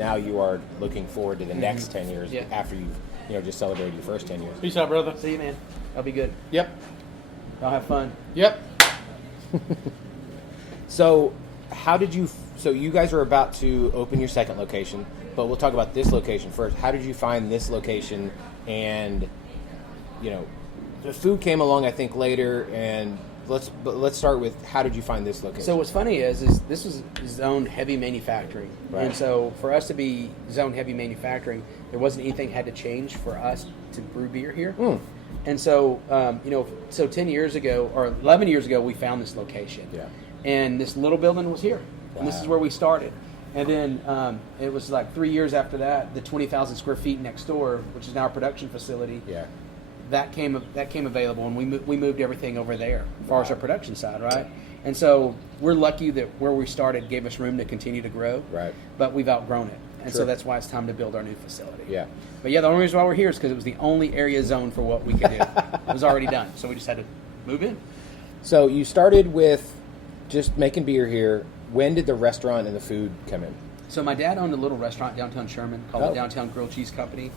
now you are looking forward to the next 10 years after you've just celebrated your first 10 years. Peace out, brother. See you, man. I'll be good. Yep. I'll have fun. Yep. So so you guys are about to open your second location, but we'll talk about this location first. How did you find this location? And the food came along, I think, later, and let's start with how did you find this location? So what's funny is this was zoned heavy manufacturing, right. And so for us to be zoned heavy manufacturing, there wasn't anything had to change for us to brew beer here. And so so 10 years ago or 11 years ago, we found this location, and this little building was here, and this is where we started. And then it was like 3 years after that, the 20,000 square feet next door, which is now our production facility. That came available, and we moved everything over there as far as our production side, right? And so we're lucky that where we started gave us room to continue to grow, right? But we've outgrown it, and so that's why it's time to build our new facility. But the only reason why we're here is because it was the only area zone for what we could do. It was already done, so we just had to move in. So you started with just making beer here. When did the restaurant and the food come in? So my dad owned a little restaurant downtown Sherman called the Downtown Grilled Cheese Company,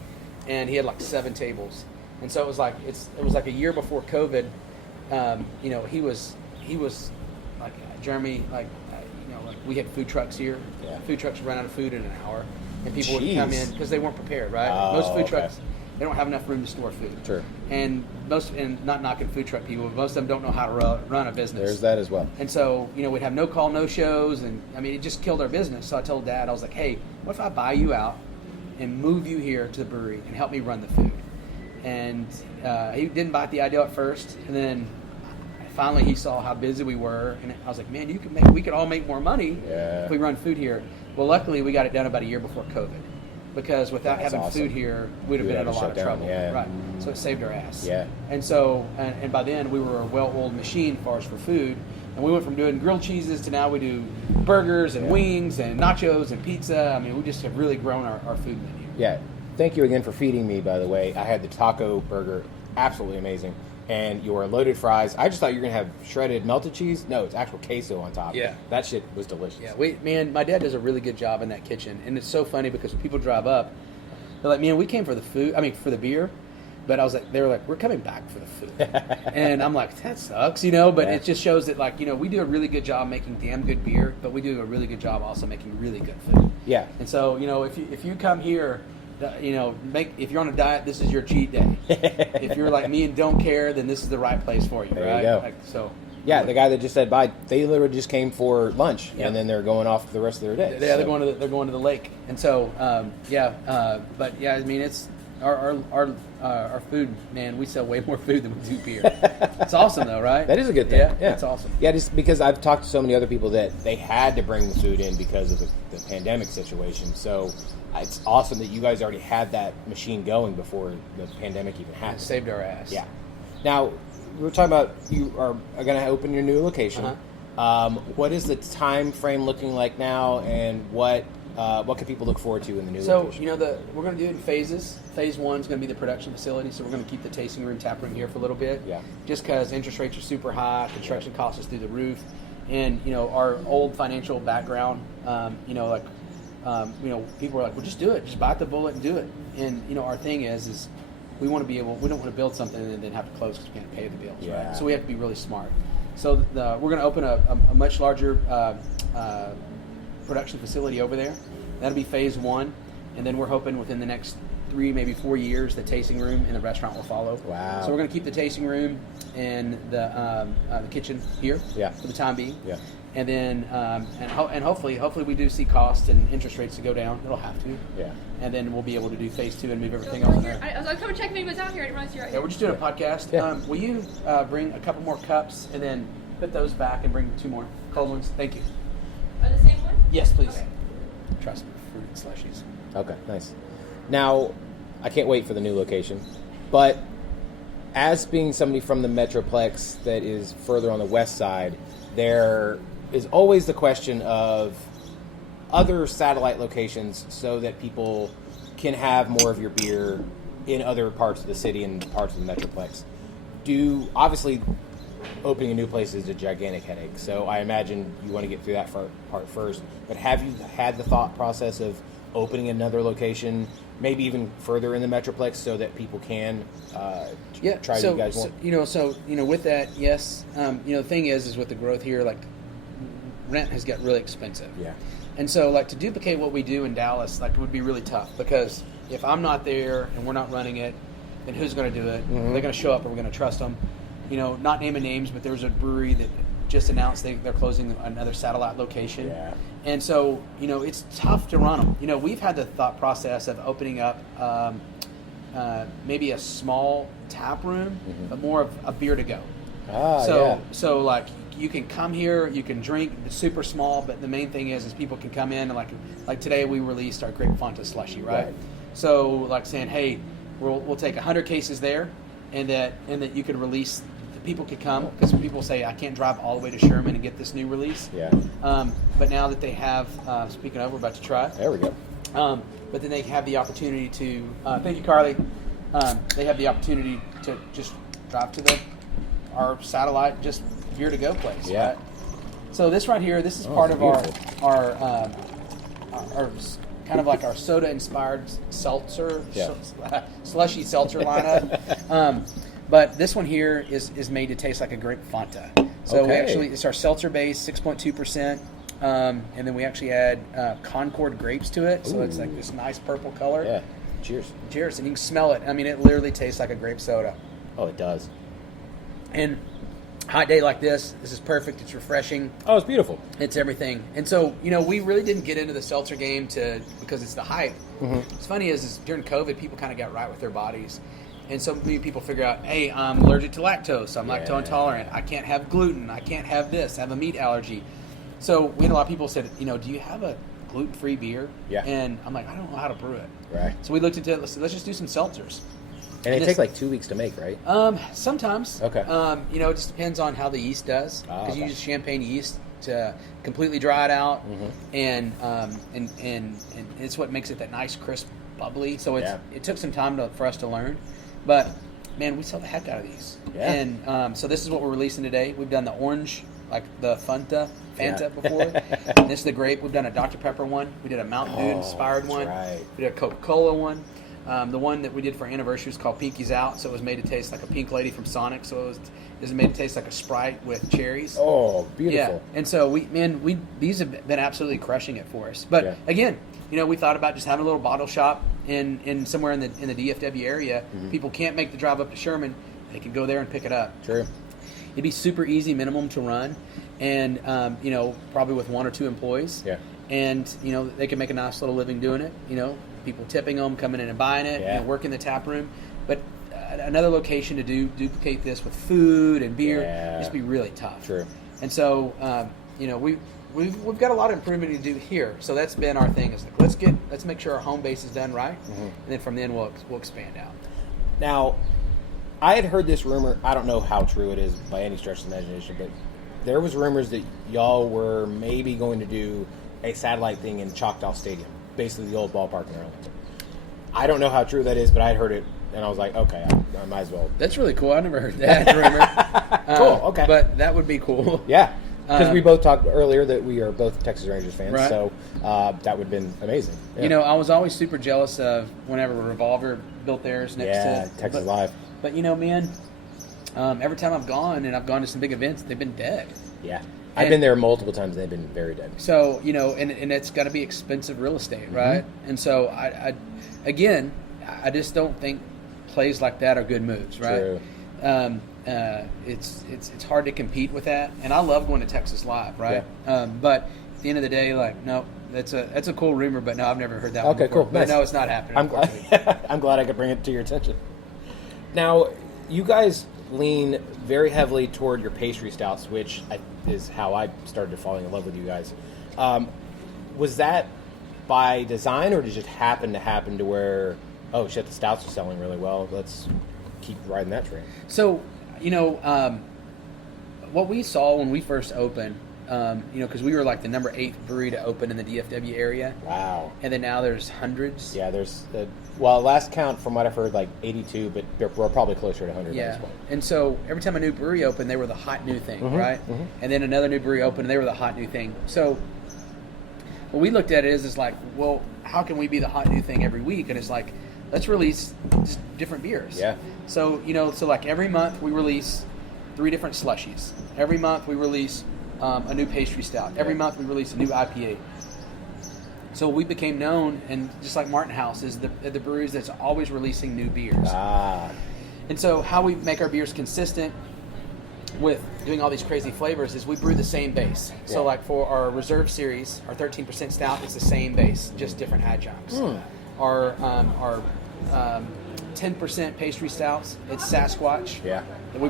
and he had like 7 tables. And so it was like a year before COVID. He was like Jeremy, like we had food trucks here. Food trucks would run out of food in an hour, and people would come in because they weren't prepared. Right? Most food trucks, they don't have enough room to store food. Sure. And not knocking food truck people, but most of them don't know how to run a business. There's that as well. And so we'd have no call, no shows, and I mean it just killed our business. So I told Dad, I was like, hey, what if I buy you out and move you here to the brewery and help me run the food? And he didn't bite the idea at first, and then finally he saw how busy we were, and I was like, man, we could all make more money if we run food here. Well, luckily we got it done about a year before COVID, because without having food here, we'd have been in a lot of trouble. Right. So it saved our ass. And so, and by then we were a well-oiled machine as far as for food, and we went from doing grilled cheeses to now we do burgers and wings and nachos and pizza. I mean, we just have really grown our food menu. Thank you again for feeding me, by the way. I had the taco burger, absolutely amazing. And your loaded fries, I just thought you were going to have shredded melted cheese. No, it's actual queso on top. That shit was delicious. My dad does a really good job in that kitchen. And it's so funny because when people drive up, they're like, man, we came for the food, for the beer. But they were like, we're coming back for the food. And I'm like, that sucks, but it just shows that, we do a really good job making damn good beer, but we do a really good job also making really good food. And so, if you come here, if you're on a diet, this is your cheat day. If you're like me and don't care, then this is the right place for you. There you go. The guy that just said bye, they literally just came for lunch, and then they're going off the rest of their day. They're going to the lake, and so it's our food, man. We sell way more food than we do beer. It's awesome though, right? That is a good thing. Yeah, it's awesome. Just because I've talked to so many other people that they had to bring the food in because of the pandemic situation. So it's awesome that you guys already had that machine going before the pandemic even happened. It saved our ass. Yeah. Now, we were talking about you are going to open your new location. What is the time frame looking like now, and what can people look forward to in the new location? So, we're going to do it in phases. Phase 1 is going to be the production facility, so we're going to keep the tasting room, tap room here for a litare bit. Just because interest rates are super high, construction costs is through the roof, and our old financial background, people are like, well, just do it, just bite the bullet and do it. And our thing is we don't want to build something and then have to close because we can't pay the bills, right? So we have to be really smart. So we're going to open a much larger production facility over there. That'll be phase 1, and then we're hoping within the next 3, maybe 4 years, the tasting room and the restaurant will follow. Wow! So we're going to keep the tasting room and the kitchen here for the time being. And then and hopefully we do see costs and interest rates to go down. It'll have to. And then we'll be able to do phase 2 and move everything else in there. I was coming checking if he was out here. I didn't realize you're out here. We're just doing a podcast. Will you bring a couple more cups and then put those back and bring 2 more cold ones? Thank you. Are the same one? Yes, please. Okay. Trust me, fruit and slushies. Okay, nice. Now, I can't wait for the new location, but as being somebody from the Metroplex that is further on the west side, there is always the question of other satellite locations so that people can have more of your beer in other parts of the city and parts of the Metroplex. Obviously, opening a new place is a gigantic headache, so I imagine you want to get through that part first, but have you had the thought process of opening another location, maybe even further in the Metroplex, so that people can try you guys more? So with that, yes. The thing is with the growth here, like rent has got really expensive. Yeah. And so, like, to duplicate what we do in Dallas, like, it would be really tough because if I'm not there and we're not running it, then who's going to do it? Mm-hmm. They're going to show up, or we're going to trust them. Not naming names, but there's a brewery that just announced they're closing another satellite location. Yeah. And so, it's tough to run them. We've had the thought process of opening up maybe a small tap room, but more of a beer to go. So like, you can come here, you can drink. It's super small, but the main thing is people can come in and like today we released our Grape Fanta slushy, right? So like saying, hey, we'll take 100 cases there, and that you could release. People could come because people say I can't drive all the way to Sherman and get this new release. Yeah. But now that they have, speaking of, we're about to try it. There we go. But then they have the opportunity to. Thank you, Carly. They have the opportunity to just drive to our satellite just beer to go place. Yeah. Right? So this right here, this is part of our kind of like our soda inspired seltzer, slushy seltzer lineup. But this one here is made to taste like a grape Fanta. So it's our seltzer base, 6.2%. And then we actually add Concord grapes to it. So it's like this nice purple color. Yeah. Cheers. Cheers. And you can smell it. I mean, it literally tastes like a grape soda. Oh, it does. And hot day like this is perfect. It's refreshing. Oh, it's beautiful. It's everything. And so, we really didn't get into the seltzer game because it's the hype. Mm-hmm. What's funny is during COVID, people kind of got right with their bodies. And so many people figure out, hey, I'm allergic to lactose. I'm lactose intolerant. I can't have gluten. I can't have this. I have a meat allergy. So we had a lot of people said, do you have a gluten-free beer? Yeah. And I'm like, I don't know how to brew it. Right. So we looked into it. Let's just do some seltzers. And they take like 2 weeks to make, right? Sometimes. Okay. It just depends on how the yeast does. Because you use champagne yeast to completely dry it out, and it's what makes it that nice, crisp, bubbly. So it took some time for us to learn, but man, we sell the heck out of these. Yeah. And so this is what we're releasing today. We've done the orange, like the Fanta before. And this is the grape. We've done a Dr. Pepper one. We did a Mountain Dew inspired one. Right. We did a Coca-Cola one. The one that we did for our anniversary was called Pinky's Out, so it was made to taste like a pink lady from Sonic. So it was made to taste like a Sprite with cherries. Oh, beautiful! Yeah, and so these have been absolutely crushing it for us. But again, we thought about just having a little bottle shop in somewhere in the DFW area. Mm-hmm. People can't make the drive up to Sherman; they can go there and pick it up. True. It'd be super easy, minimum to run, and probably with 1 or 2 employees. Yeah. And they can make a nice little living doing it. People tipping them, coming in and buying it, working the tap room. But another location to duplicate this with food and beer just be really tough. True. And so, we've got a lot of improvement to do here. So that's been our thing. Is like let's make sure our home base is done right, and then from then we'll expand out. Now, I had heard this rumor. I don't know how true it is by any stretch of the imagination, but there was rumors that y'all were maybe going to do a satellite thing in Choctaw Stadium, basically the old ballpark in Arlington. I don't know how true that is, but I'd heard it, and I was like, okay, I might as well. That's really cool. I never heard that rumor. Cool, okay. But that would be cool. Yeah, because we both talked earlier that we are both Texas Rangers fans, right. So that would have been amazing. Yeah. I was always super jealous of whenever Revolver built theirs next to Texas Live. But, man, every time I've gone to some big events, they've been dead. Yeah. I've been there multiple times, and they've been very dead. So, and it's got to be expensive real estate, right? And so, I just don't think plays like that are good moves, right? True. It's hard to compete with that, and I love going to Texas Live, right? Yeah. But at the end of the day, no, that's a cool rumor, but no, I've never heard that one before. Okay, cool. But nice. no, it's not happening. I'm glad I could bring it to your attention. Now, you guys lean very heavily toward your pastry stouts, which is how I started falling in love with you guys. Was that by design, or did it just happen to where, oh shit, the stouts are selling really well, let's keep riding that train? So, what we saw when we first opened, because we were like the number 8 brewery to open in the DFW area. Wow. And then now there's hundreds. Yeah, there's, last count from what I've heard, like 82, but we're probably closer to 100 at this point. And so every time a new brewery opened, they were the hot new thing, right? Mm-hmm. And then another new brewery opened, and they were the hot new thing. So what we looked at it is like, well, how can we be the hot new thing every week? And it's like, let's release just different beers. Yeah. So, so like every month we release 3 different slushies. Every month we release a new pastry stout. Every month we release a new IPA. So we became known, and just like Martin House is the breweries that's always releasing new beers. And so how we make our beers consistent with doing all these crazy flavors is we brew the same base. Yeah. So like for our Reserve series, our 13% stout, it's the same base, just different adjuncts. Our 10% pastry stouts, it's Sasquatch. Yeah. And we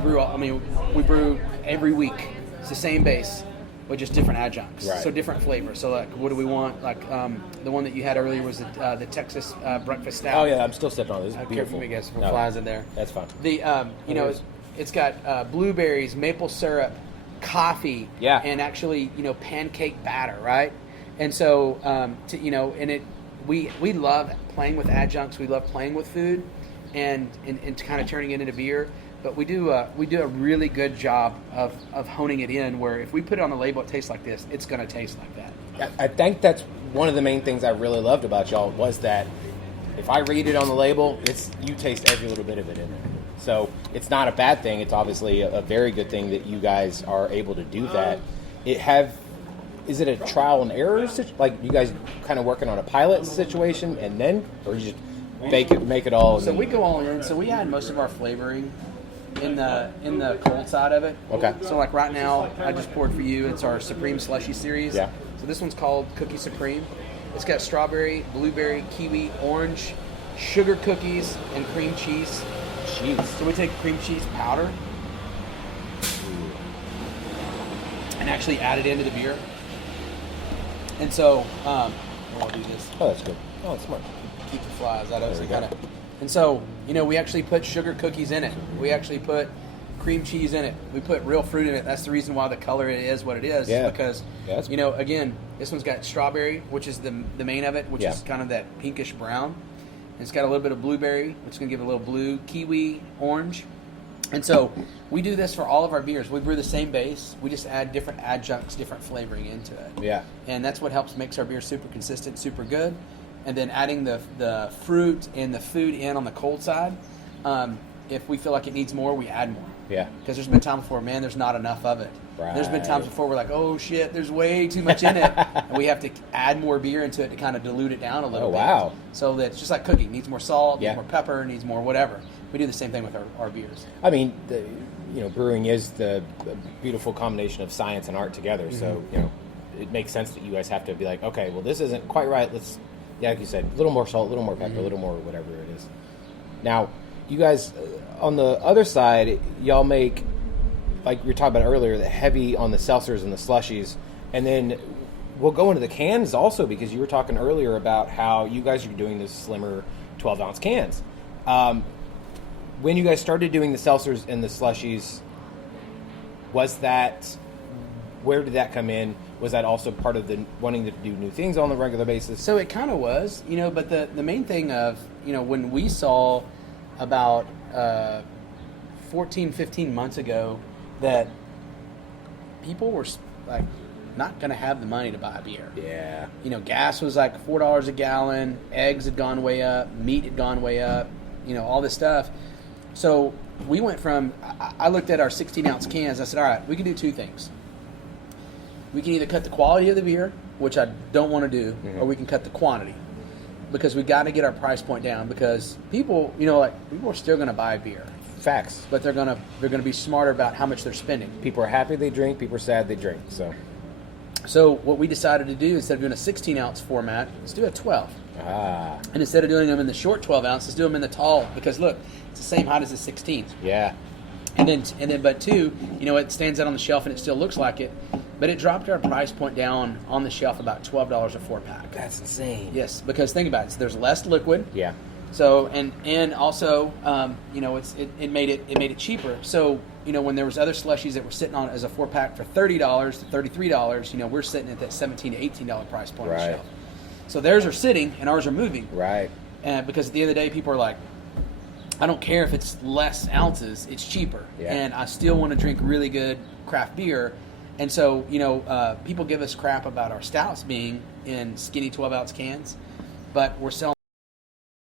brew every week. It's the same base with just different adjuncts. Right. So different flavors. So like, what do we want? Like the one that you had earlier was the Texas breakfast stout. Oh yeah, I'm still stepping on this. It's beautiful. Careful, get some flies in there. That's fine. The it's got blueberries, maple syrup, coffee, and actually pancake batter, right? And so we love playing with adjuncts. We love playing with food, and kind of turning it into beer. But we do a really good job of honing it in. Where if we put it on the label, it tastes like this. It's going to taste like that. I think that's one of the main things I really loved about y'all was that if I read it on the label, you taste every little bit of it in there. So it's not a bad thing. It's obviously a very good thing that you guys are able to do that. Is it a trial and error? Like you guys kind of working on a pilot situation, and then, or you just make it all? So we go all in. So we had most of our flavoring in the cold side of it. Okay. So like right now, I just poured for you. It's our Supreme Slushy series. Yeah. So this one's called Cookie Supreme. It's got strawberry, blueberry, kiwi, orange, sugar cookies, and cream cheese. Jeez. So we take cream cheese powder and actually add it into the beer. And so I'll do this. Oh, that's good. Oh, that's smart. Keep the flies out of it. There we go. And so, we actually put sugar cookies in it. We actually put cream cheese in it. We put real fruit in it. That's the reason why the color it is what it is. Yeah. Because, again, this one's got strawberry, which is the main of it, which is kind of that pinkish brown. And it's got a little bit of blueberry, which is going to give it a little blue, kiwi, orange. And so we do this for all of our beers. We brew the same base. We just add different adjuncts, different flavoring into it. Yeah. And that's what makes our beer super consistent, super good. And then adding the fruit and the food in on the cold side. If we feel like it needs more, we add more. Yeah. Because there's been times before, man, there's not enough of it. Right. There's been times before we're like, oh shit, there's way too much in it. And we have to add more beer into it to kind of dilute it down a little bit. Oh, wow. So that it's just like cooking. Needs more salt, Yeah. needs more pepper, needs more whatever. We do the same thing with our beers. I mean, brewing is the beautiful combination of science and art together. Mm-hmm. So, it makes sense that you guys have to be like, okay, well, this isn't quite right. Let's, like you said, a little more salt, a little more pepper, a little more whatever it is. Now, you guys, on the other side, y'all make, like we were talking about earlier, the heavy on the seltzers and the slushies. And then we'll go into the cans also, because you were talking earlier about how you guys are doing the slimmer 12-ounce cans. When you guys started doing the seltzers and the slushies, where did that come in? Was that also part of the wanting to do new things on a regular basis? So it kind of was, but the main thing of, when we saw about 14, 15 months ago that people were like not going to have the money to buy beer. Yeah. Gas was like $4 a gallon, eggs had gone way up, meat had gone way up, all this stuff. So we went from, I looked at our 16-ounce cans, I said, all right, we can do two things. We can either cut the quality of the beer, which I don't want to do, or we can cut the quantity. Because we got to get our price point down, because people, people are still going to buy beer. Facts. But they're gonna be smarter about how much they're spending. People are happy they drink, people are sad they drink. So what we decided to do, instead of doing a 16-ounce format, let's do a 12. And instead of doing them in the short 12-ounce, let's do them in the tall, because look, it's the same height as the 16s. Yeah. And then, but two, it stands out on the shelf and it still looks like it, but it dropped our price point down on the shelf about $12 a 4-pack. That's insane. Yes, because think about it. So there's less liquid. Yeah. So and also, it made it cheaper. So when there was other slushies that were sitting on as a 4-pack for $30 to $33, we're sitting at that $17 to $18 price point on the shelf. So theirs are sitting and ours are moving. Right. Because at the end of the day, people are like, I don't care if it's less ounces, it's cheaper. Yeah. And I still want to drink really good craft beer. And so, people give us crap about our stouts being in skinny 12-ounce cans, but we're selling